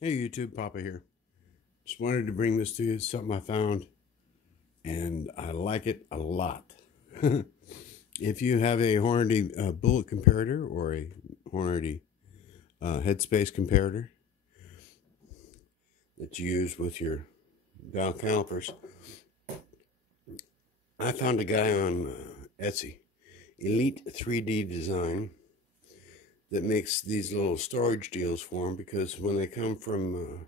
Hey YouTube, Papa here. Just wanted to bring this to you, something I found, and I like it a lot. If you have a Hornady bullet comparator or a Hornady Headspace comparator that you use with your dial calipers, I found a guy on Etsy, Elite 3D Design, that makes these little storage deals for them because when they come from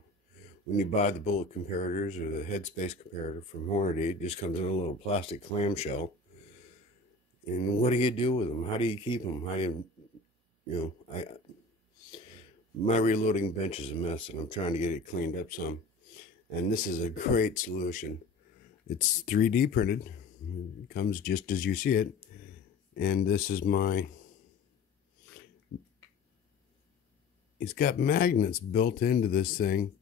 when you buy the bullet comparators or the Headspace comparator from Hornady, it just comes in a little plastic clamshell. And what do you do with them? How do you keep them? How do my reloading bench is a mess, and I'm trying to get it cleaned up some. And this is a great solution. It's 3D printed. It comes just as you see it. And this is it's got magnets built into this thing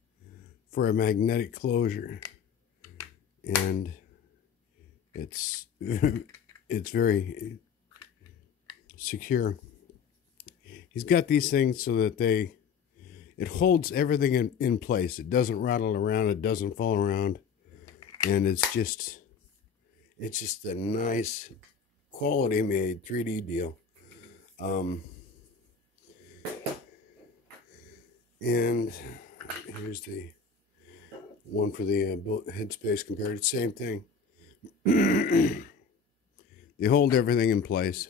for a magnetic closure. And it's very secure. He's got these things so that it holds everything in place. It doesn't rattle around, it doesn't fall around, and it's just a nice quality made 3D deal. And here's the one for the Headspace comparator. Same thing. They hold everything in place.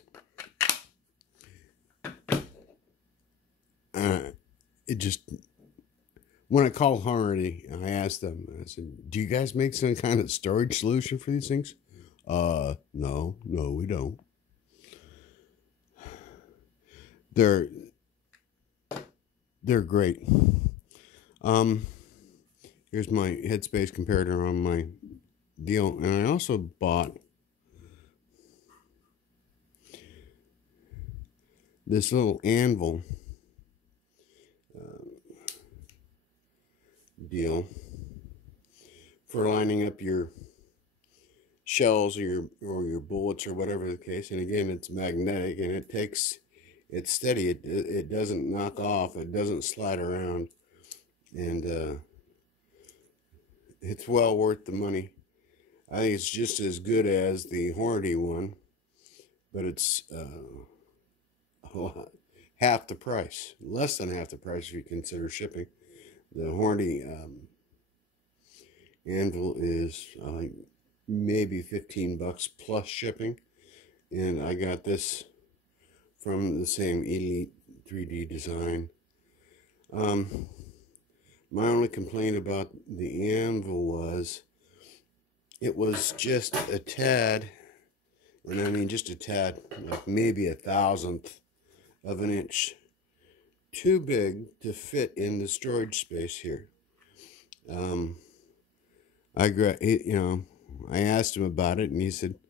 It just, when I called Hornady, I asked them, I said, do you guys make some kind of storage solution for these things? No, we don't. They're great. Here's my Headspace comparator on my deal. And I also bought this little anvil deal for lining up your shells or your bullets or whatever the case. And again, it's magnetic and it's steady. It doesn't knock off. It doesn't slide around, and it's well worth the money. I think it's just as good as the Hornady one, but it's half the price, less than half the price if you consider shipping. The Hornady anvil is maybe $15 plus shipping, and I got this from the same Elite 3D Design. My only complaint about the anvil was it was just a tad, and I mean just a tad, like maybe 1/1000th of an inch too big to fit in the storage space here. I asked him about it, and he said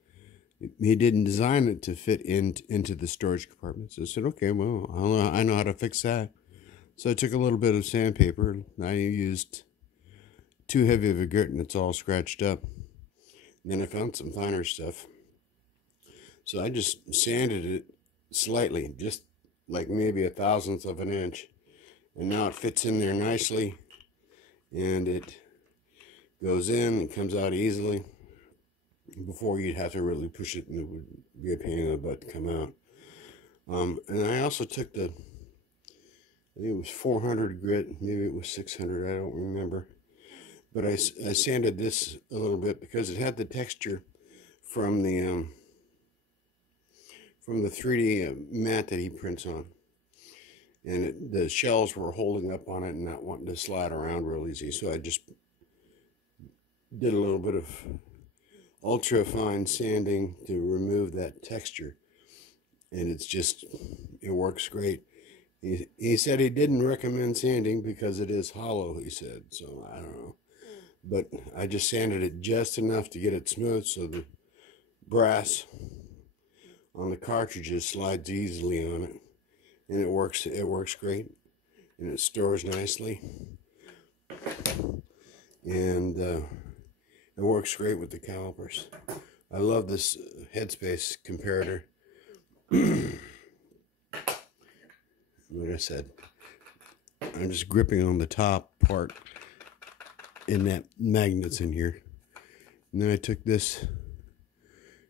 he didn't design it to fit into the storage compartment. So I said, okay, well, I know how to fix that. So I took a little bit of sandpaper. I used too heavy of a grit, and it's all scratched up. And then I found some finer stuff. So I just sanded it slightly, just like maybe 1/1000th of an inch. And now it fits in there nicely, and it goes in and comes out easily. Before, you'd have to really push it, and it would be a pain in the butt to come out. And I also took I think it was 400 grit, maybe it was 600, I don't remember. But I sanded this a little bit because it had the texture from the 3D mat that he prints on. And the shells were holding up on it and not wanting to slide around real easy. So I just did a little bit of ultra fine sanding to remove that texture. And it works great. He said he didn't recommend sanding because it is hollow, he said. So I don't know. But I just sanded it just enough to get it smooth so the brass on the cartridges slides easily on it. And it works great. And it stores nicely. And it works great with the calipers. I love this Headspace comparator. Like I said, I'm just gripping on the top part and that magnet's in here. And then I took this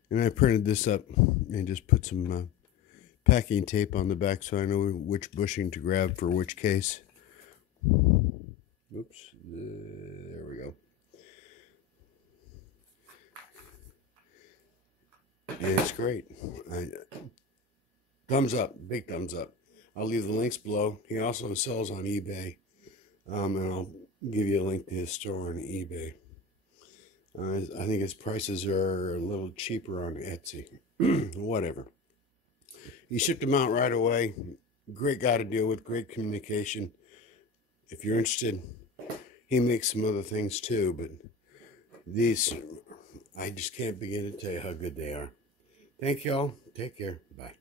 and I printed this up and just put some packing tape on the back so I know which bushing to grab for which case. Oops, there we go. And it's great. Thumbs up, big thumbs up. I'll leave the links below. He also sells on eBay, and I'll give you a link to his store on eBay. I think his prices are a little cheaper on Etsy. Whatever. He shipped them out right away. Great guy to deal with, great communication. If you're interested, he makes some other things too, but these, I just can't begin to tell you how good they are. Thank y'all. Take care. Bye.